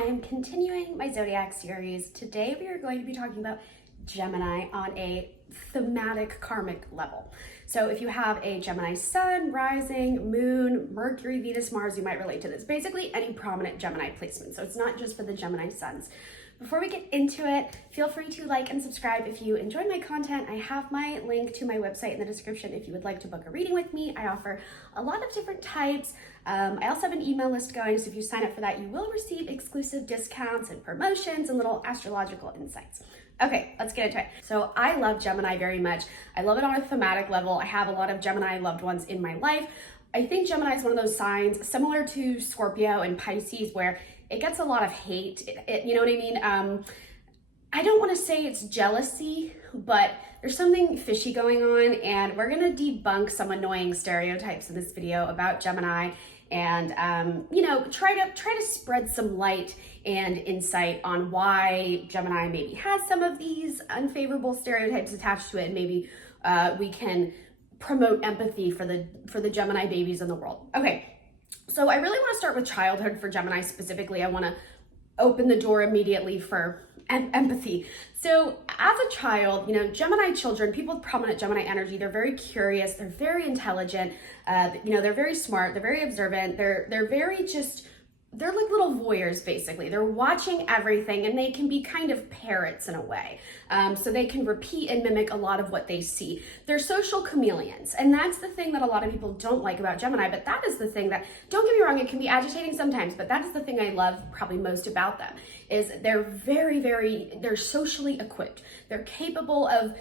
I am continuing my zodiac series. Today we are going to be talking about Gemini on a thematic karmic level. So if you have a Gemini sun, rising, moon, Mercury, Venus, Mars, you might relate to this. Basically any prominent Gemini placement. So it's not just for the Gemini suns. Before we get into it, feel free to like and subscribe if you enjoy my content. I have my link to my website in the description if you would like to book a reading with me. I offer a lot of different types. I also have an email list going, so if you sign up for that, you will receive exclusive discounts and promotions and little astrological insights. Okay, let's get into it. So I love Gemini very much. I love it on a thematic level. I have a lot of Gemini loved ones in my life. I think Gemini is one of those signs similar to Scorpio and Pisces where it gets a lot of hate. You know what I mean? I don't want to say it's jealousy, but there's something fishy going on, and we're going to debunk some annoying stereotypes in this video about Gemini and try to spread some light and insight on why Gemini maybe has some of these unfavorable stereotypes attached to it, and maybe we can promote empathy for the Gemini babies in the world. Okay, so I really want to start with childhood for Gemini specifically. I want to open the door immediately for empathy. So as a child, Gemini children, people with prominent Gemini energy, they're very curious, they're very intelligent, they're very smart, they're very observant, they're very they're like little voyeurs, basically. They're watching everything, and they can be kind of parrots in a way. So they can repeat and mimic a lot of what they see. They're social chameleons, and that's the thing that a lot of people don't like about Gemini, but that is the thing that, don't get me wrong, it can be agitating sometimes, but that is the thing I love probably most about them, is they're they're socially equipped. They're capable of,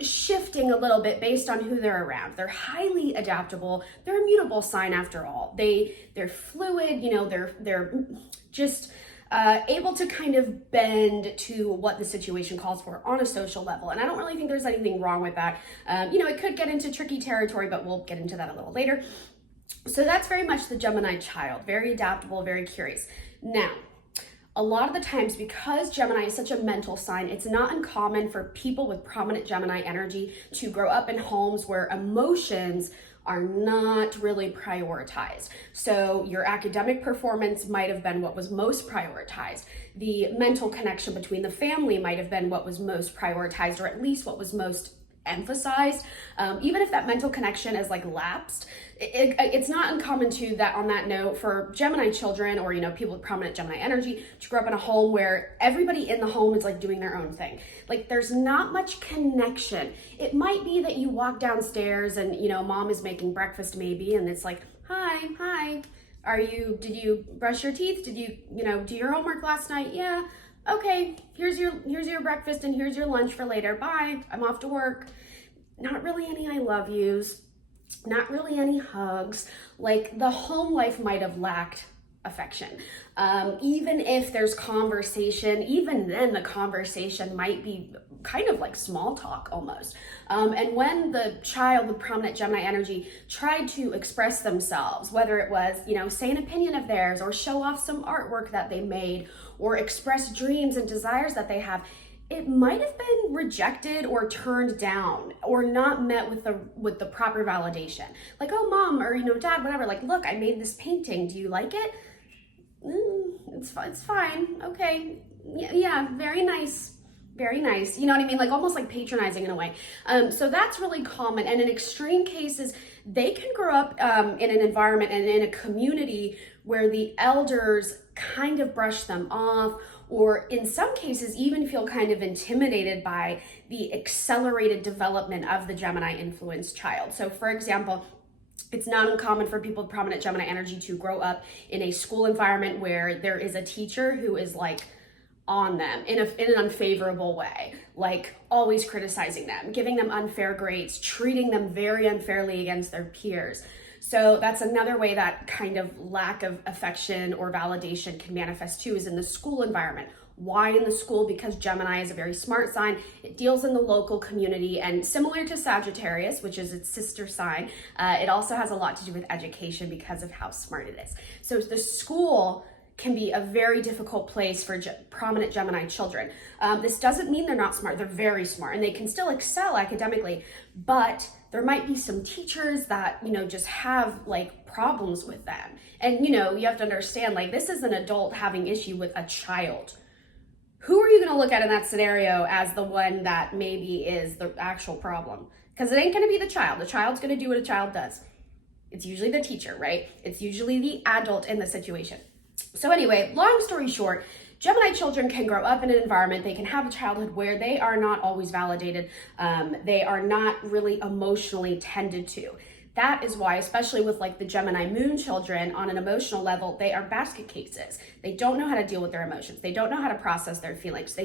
shifting a little bit based on who they're around. They're highly adaptable. They're a mutable sign after all. They're fluid, they're just able to kind of bend to what the situation calls for on a social level. And I don't really think there's anything wrong with that. It could get into tricky territory, but we'll get into that a little later. So that's very much the Gemini child, very adaptable, very curious. Now, a lot of the times, because Gemini is such a mental sign, it's not uncommon for people with prominent Gemini energy to grow up in homes where emotions are not really prioritized. So your academic performance might have been what was most prioritized. The mental connection between the family might have been what was most prioritized, or at least what was most emphasized. Even if that mental connection is lapsed, it's not uncommon to that, on that note, for Gemini children or people with prominent Gemini energy to grow up in a home where everybody in the home is doing their own thing. There's not much connection. It might be that you walk downstairs and mom is making breakfast maybe, and it's hi, did you brush your teeth? Did you do your homework last night? Yeah. Okay, here's your breakfast and here's your lunch for later. Bye, I'm off to work. Not really any I love yous, not really any hugs. The home life might have lacked affection. Even if there's conversation, even then the conversation might be kind of like small talk almost. And when the child with prominent Gemini energy tried to express themselves, whether it was, say an opinion of theirs or show off some artwork that they made or express dreams and desires that they have, it might have been rejected or turned down or not met with the proper validation. Oh, mom, or dad, whatever, look, I made this painting. Do you like it? It's fine. Okay. Yeah, very nice. Very nice. You know what I mean? Almost patronizing in a way. So that's really common. And in extreme cases, they can grow up in an environment and in a community where the elders kind of brush them off, or in some cases even feel kind of intimidated by the accelerated development of the Gemini influenced child. So for example, it's not uncommon for people with prominent Gemini energy to grow up in a school environment where there is a teacher who is on them in an unfavorable way, always criticizing them, giving them unfair grades, treating them very unfairly against their peers. So that's another way that kind of lack of affection or validation can manifest too, is in the school environment. Why in the school? Because Gemini is a very smart sign. It deals in the local community, and similar to Sagittarius, which is its sister sign, it also has a lot to do with education because of how smart it is. So the school can be a very difficult place for prominent Gemini children. This doesn't mean they're not smart. They're very smart and they can still excel academically, but there might be some teachers that, you know, just have like problems with them. And, you know, you have to understand, like, this is an adult having issue with a child. Who are you going to look at in that scenario as the one that maybe is the actual problem? Because it ain't going to be the child. The child's going to do what a child does. It's usually the teacher, right? It's usually the adult in the situation. So anyway, long story short, Gemini children can grow up in an environment, they can have a childhood where they are not always validated. They are not really emotionally tended to. That is why, especially with like the Gemini moon children on an emotional level, they are basket cases. They don't know how to deal with their emotions. They don't know how to process their feelings.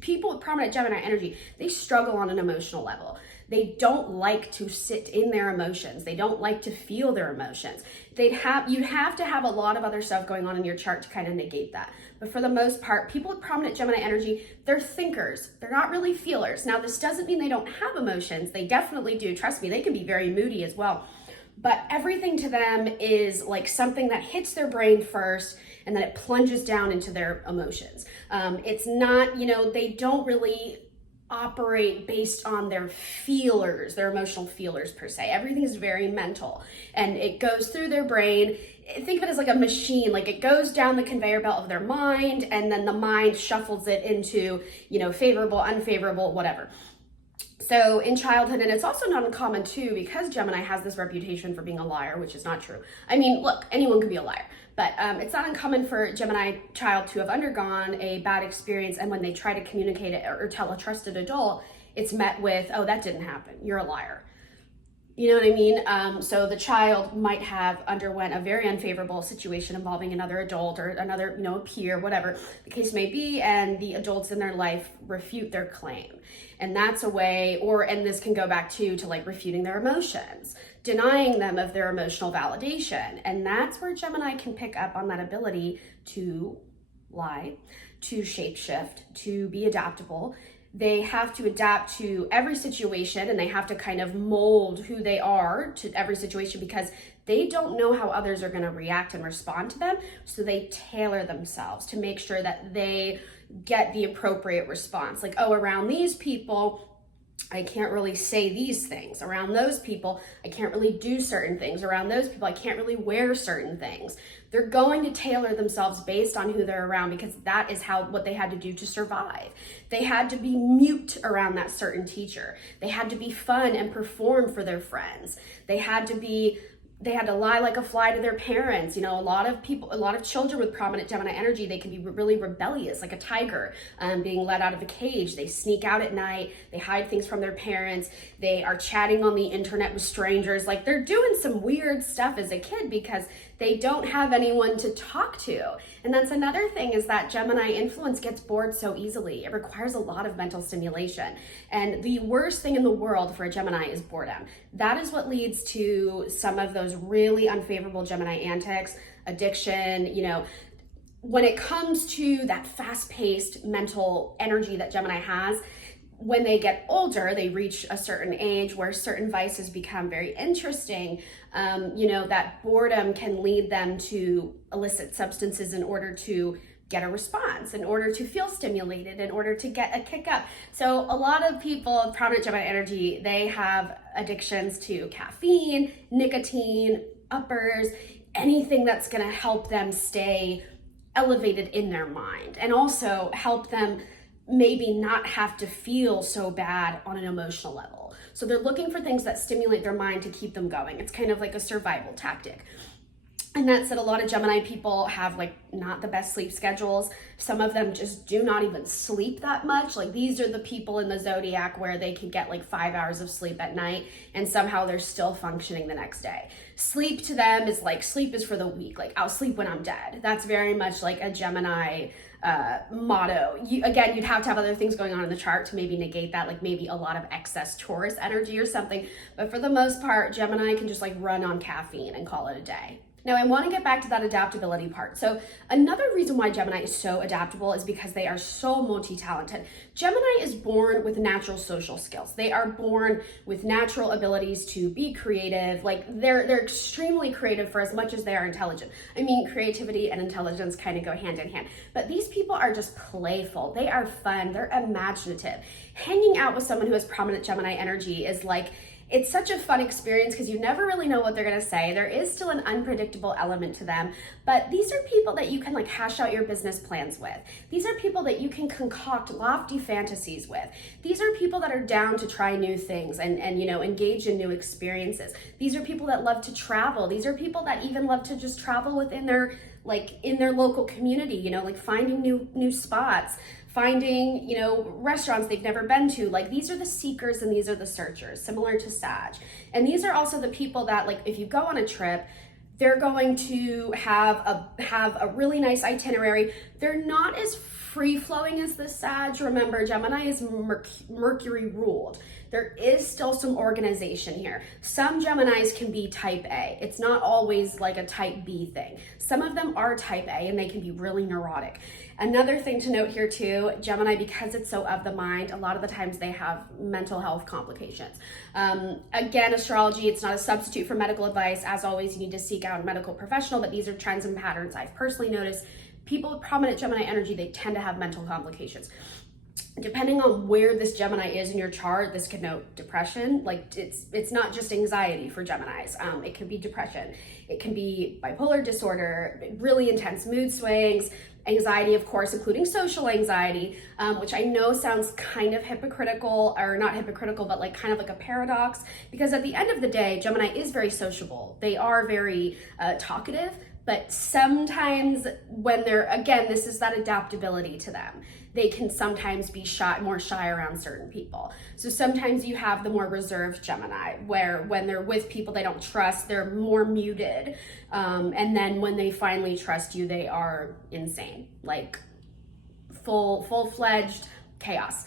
People with prominent Gemini energy, they struggle on an emotional level. They don't like to sit in their emotions. They don't like to feel their emotions. You'd have to have a lot of other stuff going on in your chart to kind of negate that. But for the most part, people with prominent Gemini energy, they're thinkers. They're not really feelers. Now, this doesn't mean they don't have emotions. They definitely do. Trust me, they can be very moody as well. But everything to them is like something that hits their brain first and then it plunges down into their emotions. It's not, you know, they don't really operate based on their feelers, their emotional feelers per se. Everything is very mental and it goes through their brain. Think of it as like a machine, like it goes down the conveyor belt of their mind and then the mind shuffles it into, you know, favorable, unfavorable, whatever. So in childhood, and it's also not uncommon too, because Gemini has this reputation for being a liar, which is not true. I mean, look, anyone can be a liar, but it's not uncommon for a Gemini child to have undergone a bad experience, and when they try to communicate it or tell a trusted adult, it's met with, oh, that didn't happen, you're a liar. You know what I mean? So the child might have underwent a very unfavorable situation involving another adult or another, you know, a peer, whatever the case may be, and the adults in their life refute their claim. And that's a way, and this can go back to like refuting their emotions, denying them of their emotional validation. And that's where Gemini can pick up on that ability to lie, to shapeshift, to be adaptable. They have to adapt to every situation and they have to kind of mold who they are to every situation because they don't know how others are going to react and respond to them. So they tailor themselves to make sure that they get the appropriate response. Like, oh, around these people, I can't really say these things. Around those people, I can't really do certain things. Around those people, I can't really wear certain things. They're going to tailor themselves based on who they're around because that is what they had to do to survive. They had to be mute around that certain teacher. They had to be fun and perform for their friends. They had to lie like a fly to their parents. You know, a lot of children with prominent Gemini energy, they can be really rebellious, like a tiger being let out of a cage. They sneak out at night. They hide things from their parents. They are chatting on the internet with strangers. Like they're doing some weird stuff as a kid because they don't have anyone to talk to. And that's another thing is that Gemini influence gets bored so easily. It requires a lot of mental stimulation. And the worst thing in the world for a Gemini is boredom. That is what leads to some of those really unfavorable Gemini antics, addiction, you know. When it comes to that fast-paced mental energy that Gemini has, when they get older, they reach a certain age where certain vices become very interesting. You know, that boredom can lead them to illicit substances in order to get a response, in order to feel stimulated, in order to get a kick up. So a lot of people with prominent Gemini energy, they have addictions to caffeine, nicotine, uppers, anything that's gonna help them stay elevated in their mind and also help them maybe not have to feel so bad on an emotional level. So they're looking for things that stimulate their mind to keep them going. It's kind of like a survival tactic. And that said, a lot of Gemini people have like not the best sleep schedules. Some of them just do not even sleep that much. Like these are the people in the zodiac where they can get like 5 hours of sleep at night and somehow they're still functioning the next day. Sleep to them is like, sleep is for the weak. Like I'll sleep when I'm dead. That's very much like a Gemini motto. You'd have to have other things going on in the chart to maybe negate that, like maybe a lot of excess Taurus energy or something. But for the most part, Gemini can just like run on caffeine and call it a day. Now, I want to get back to that adaptability part. So another reason why Gemini is so adaptable is because they are so multi-talented. Gemini is born with natural social skills. They are born with natural abilities to be creative. Like they're extremely creative for as much as they are intelligent. I mean, creativity and intelligence kind of go hand in hand. But these people are just playful. They are fun. They're imaginative. Hanging out with someone who has prominent Gemini energy is like, it's such a fun experience because you never really know what they're gonna say. There is still an unpredictable element to them, but these are people that you can like hash out your business plans with. These are people that you can concoct lofty fantasies with. These are people that are down to try new things and you know, engage in new experiences. These are people that love to travel. These are people that even love to just travel within their, like in their local community, you know, like finding new spots, finding, you know, restaurants they've never been to. Like these are the seekers and these are the searchers, similar to Sag. And these are also the people that, like, if you go on a trip, they're going to have a really nice itinerary. They're not as free-flowing as the Sag. Remember, Gemini is Mercury ruled. There is still some organization here. Some Geminis can be type A. It's not always like a type B thing. Some of them are type A and they can be really neurotic. Another thing to note here too, Gemini, because it's so of the mind, a lot of the times they have mental health complications. Again, astrology, it's not a substitute for medical advice. As always, you need to seek out a medical professional, but these are trends and patterns I've personally noticed. People with prominent Gemini energy, they tend to have mental complications. Depending on where this Gemini is in your chart, this could note depression. Like it's not just anxiety for Geminis. It can be depression. It can be bipolar disorder, really intense mood swings, anxiety, of course, including social anxiety, which I know sounds kind of hypocritical, or not hypocritical, but like kind of like a paradox, because at the end of the day, Gemini is very sociable. They are very talkative, but sometimes when they're, again, this is that adaptability to them. They can sometimes be more shy around certain people. So sometimes you have the more reserved Gemini, where when they're with people they don't trust, they're more muted. And then when they finally trust you, they are insane, like full-fledged chaos.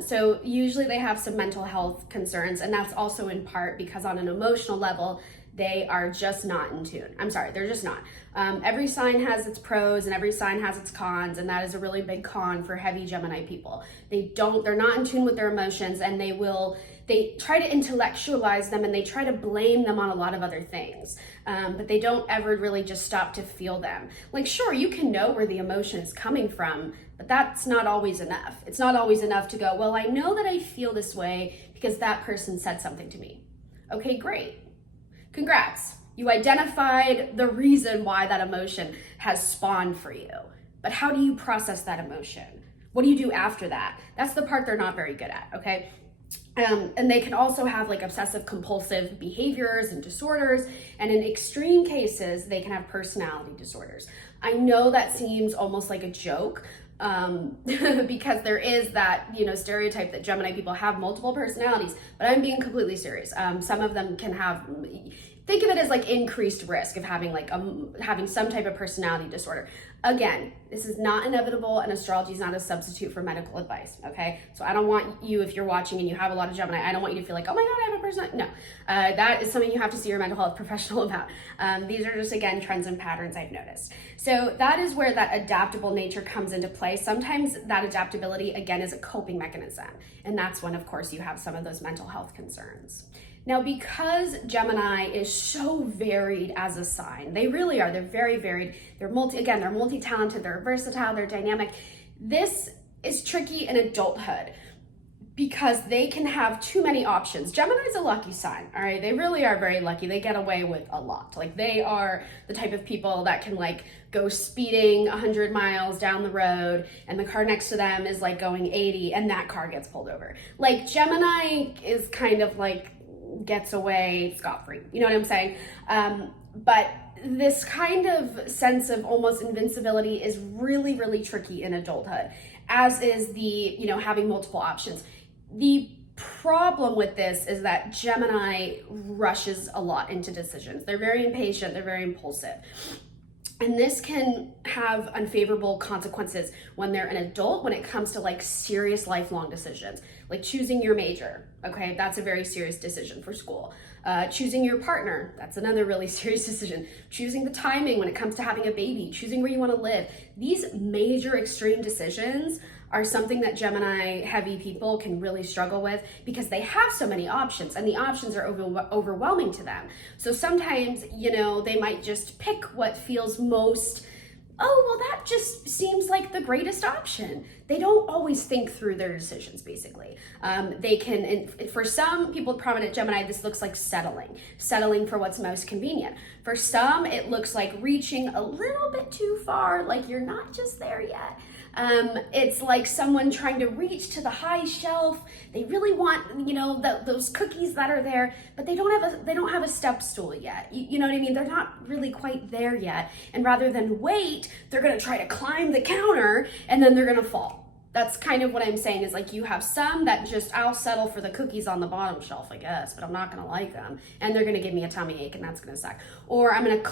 So usually they have some mental health concerns, and that's also in part because on an emotional level, they are just not in tune. I'm sorry, they're just not. Every sign has its pros and every sign has its cons, and that is a really big con for heavy Gemini people. They're not in tune with their emotions, and they try to intellectualize them and they try to blame them on a lot of other things. But they don't ever really just stop to feel them. Like, sure, you can know where the emotion is coming from, but that's not always enough. It's not always enough to go, well, I know that I feel this way because that person said something to me. Okay, great. Congrats. You identified the reason why that emotion has spawned for you. But how do you process that emotion? What do you do after that? That's the part they're not very good at, okay? And they can also have like obsessive compulsive behaviors and disorders. And in extreme cases, they can have personality disorders. I know that seems almost like a joke, because there is that, you know, stereotype that Gemini people have multiple personalities, but I'm being completely serious. Some of them can have, think of it as like increased risk of having like having some type of personality disorder. Again, this is not inevitable, and astrology is not a substitute for medical advice, okay? So I don't want you, if you're watching and you have a lot of Gemini, I don't want you to feel like, oh my God, I have a personality. No, that is something you have to see your mental health professional about. These are just, again, trends and patterns I've noticed. So that is where that adaptable nature comes into play. Sometimes that adaptability, again, is a coping mechanism. And that's when, of course, you have some of those mental health concerns. Now, because Gemini is so varied as a sign, they really are, they're very varied. They're multi-talented, they're versatile, they're dynamic. This is tricky in adulthood because they can have too many options. Gemini's a lucky sign, all right? They really are very lucky. They get away with a lot. Like, they are the type of people that can like go speeding 100 miles down the road and the car next to them is like going 80 and that car gets pulled over. Like, Gemini is kind of like gets away scot-free, you know what I'm saying? But this kind of sense of almost invincibility is really, really tricky in adulthood, as is the, you know, having multiple options. The problem with this is that Gemini rushes a lot into decisions. They're very impatient, they're very impulsive. And this can have unfavorable consequences when they're an adult, when it comes to like serious lifelong decisions, like choosing your major. Okay, that's a very serious decision for school. Choosing your partner, that's another really serious decision. Choosing the timing when it comes to having a baby, choosing where you want to live. These major extreme decisions are something that Gemini heavy people can really struggle with because they have so many options and the options are overwhelming to them. So sometimes, they might just pick what feels most, oh, well, that just seems like the greatest option. They don't always think through their decisions, basically. They can, and for some people, prominent Gemini, this looks like settling for what's most convenient. For some, it looks like reaching a little bit too far, like you're not just there yet. It's like someone trying to reach to the high shelf. They really want, those cookies that are there, but they don't have a step stool yet. You know what I mean? They're not really quite there yet. And rather than wait, they're going to try to climb the counter and then they're going to fall. That's kind of what I'm saying is like you have some that just, I'll settle for the cookies on the bottom shelf, I guess, but I'm not going to like them. And they're going to give me a tummy ache and that's going to suck. Or I'm going to,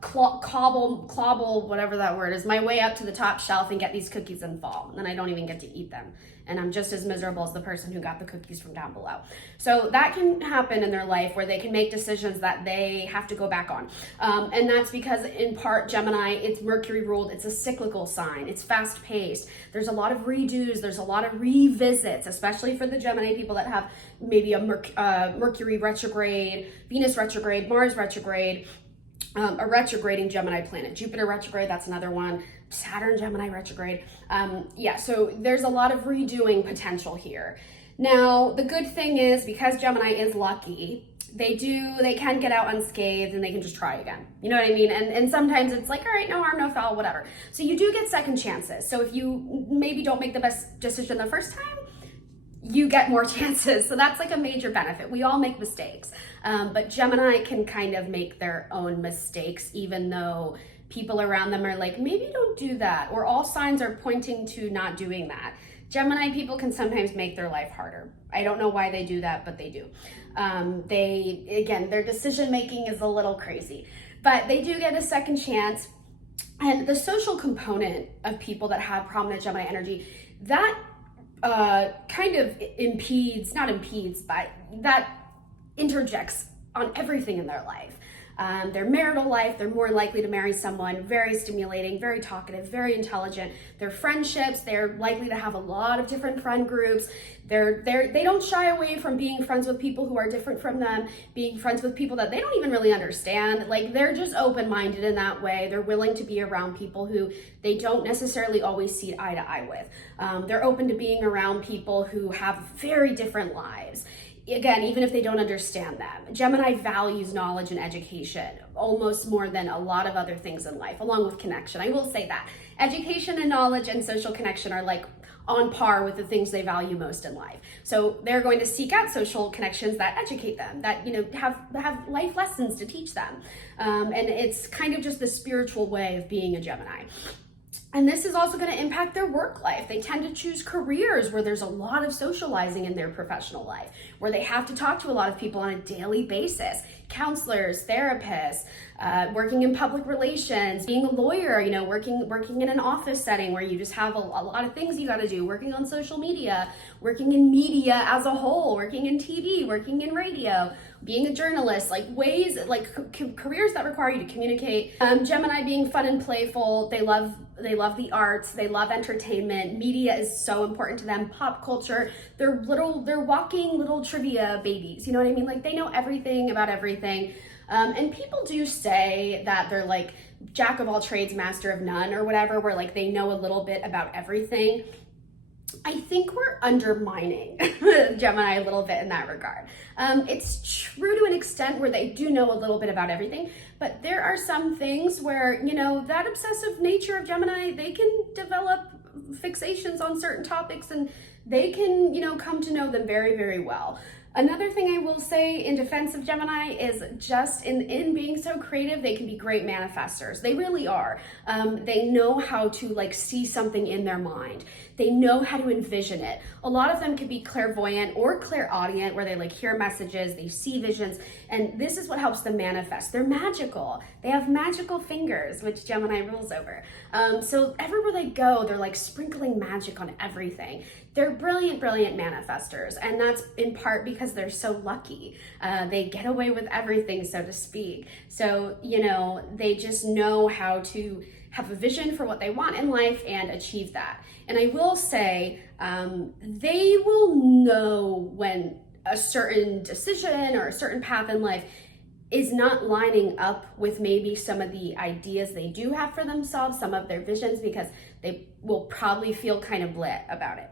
clobble, whatever that word is, my way up to the top shelf and get these cookies and fall. And then I don't even get to eat them. And I'm just as miserable as the person who got the cookies from down below. So that can happen in their life where they can make decisions that they have to go back on. And that's because in part Gemini, it's Mercury ruled, it's a cyclical sign, it's fast paced. There's a lot of redos, there's a lot of revisits, especially for the Gemini people that have maybe a Mercury retrograde, Venus retrograde, Mars retrograde, a retrograding Gemini planet, Jupiter retrograde, that's another one, Saturn Gemini retrograde. So there's a lot of redoing potential here. Now, the good thing is because Gemini is lucky, they can get out unscathed and they can just try again. You know what I mean? And sometimes it's like, all right, no harm, no foul, whatever. So you do get second chances. So if you maybe don't make the best decision the first time, you get more chances. So that's like a major benefit. We all make mistakes. But Gemini can kind of make their own mistakes, even though people around them are like, maybe don't do that. Or all signs are pointing to not doing that. Gemini people can sometimes make their life harder. I don't know why they do that, but they do. Their decision making is a little crazy, but they do get a second chance. And the social component of people that have prominent Gemini energy, that kind of that interjects on everything in their life. Their marital life, they're more likely to marry someone very stimulating, very talkative, very intelligent. Their friendships, they're likely to have a lot of different friend groups. They don't shy away from being friends with people who are different from them, being friends with people that they don't even really understand. Like they're just open-minded in that way. They're willing to be around people who they don't necessarily always see eye to eye with. They're open to being around people who have very different lives. Again, even if they don't understand them. Gemini values knowledge and education almost more than a lot of other things in life, along with connection. I will say that. Education and knowledge and social connection are like on par with the things they value most in life. So they're going to seek out social connections that educate them, that have life lessons to teach them. And it's kind of just the spiritual way of being a Gemini. And this is also going to impact their work life. They tend to choose careers where there's a lot of socializing in their professional life, where they have to talk to a lot of people on a daily basis. Counselors, therapists, working in public relations, being a lawyer, working in an office setting where you just have a lot of things you got to do, working on social media, working in media as a whole, working in TV, working in radio, being a journalist, careers that require you to communicate. Gemini being fun and playful, they love the arts, they love entertainment, media is so important to them, pop culture, they're walking little trivia babies, you know what I mean? Like they know everything about everything. And people do say that they're like jack of all trades, master of none or whatever, where like they know a little bit about everything. I think we're undermining Gemini a little bit in that regard. It's true to an extent where they do know a little bit about everything, but there are some things where, that obsessive nature of Gemini, they can develop fixations on certain topics and they can, come to know them very, very well. Another thing I will say in defense of Gemini is just in being so creative, they can be great manifestors. They really are. They know how to see something in their mind. They know how to envision it. A lot of them could be clairvoyant or clairaudient, where they hear messages, they see visions, and this is what helps them manifest. They're magical. They have magical fingers, which Gemini rules over. So everywhere they go, they're sprinkling magic on everything. They're brilliant, brilliant manifestors, and that's in part because because they're so lucky. They get away with everything, so to speak. So, you know, they just know how to have a vision for what they want in life and achieve that. And I will say, they will know when a certain decision or a certain path in life is not lining up with maybe some of the ideas they do have for themselves, some of their visions, because they will probably feel kind of lit about it.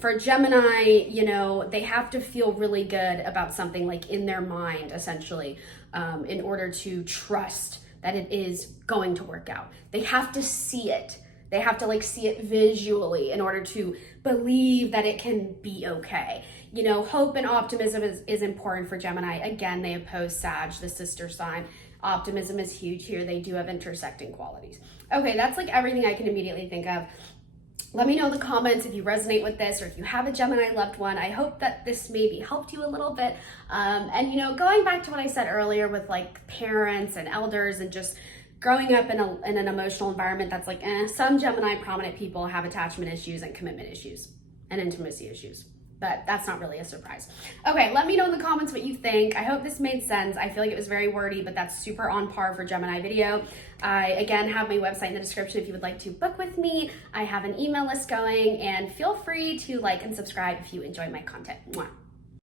For Gemini, you know, they have to feel really good about something, like in their mind, essentially, in order to trust that it is going to work out. They have to see it. They have to like see it visually in order to believe that it can be okay. You know, hope and optimism is important for Gemini. Again, they oppose Sag, the sister sign. Optimism is huge here. They do have intersecting qualities. Okay, that's like everything I can immediately think of. Let me know in the comments if you resonate with this or if you have a Gemini loved one. I hope that this maybe helped you a little bit. And you know, going back to what I said earlier with like parents and elders and just growing up in an emotional environment that's like, some Gemini prominent people have attachment issues and commitment issues and intimacy issues. But that's not really a surprise. Okay, let me know in the comments what you think. I hope this made sense. I feel like it was very wordy, but that's super on par for Gemini video. I, again, have my website in the description if you would like to book with me. I have an email list going, and feel free to like and subscribe if you enjoy my content. Mwah.